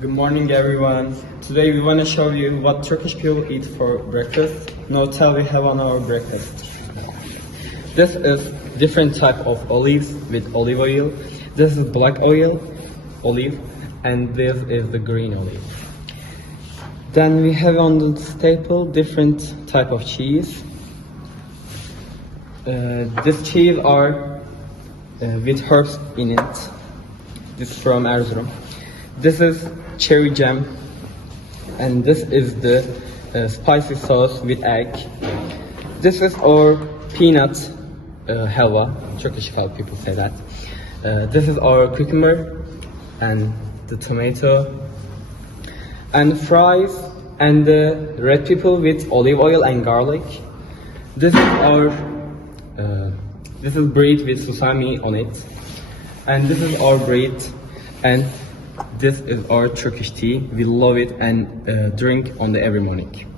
Good morning, everyone. Today we want to show you what Turkish people eat for breakfast. Now tell we have on our breakfast. This is different type of olives with olive oil. This is black olive, and this is the green olive. Then we have on the staple different type of cheese. This cheese are with herbs in it. This is from Erzurum. This is cherry jam, and this is the spicy sauce with egg. This is our peanut helva. Turkish people say that. This is our cucumber and the tomato and fries and the red pepper with olive oil and garlic. This is our this is bread with susami on it, and this is our bread, and this is our Turkish tea. We love it and drink on the every morning.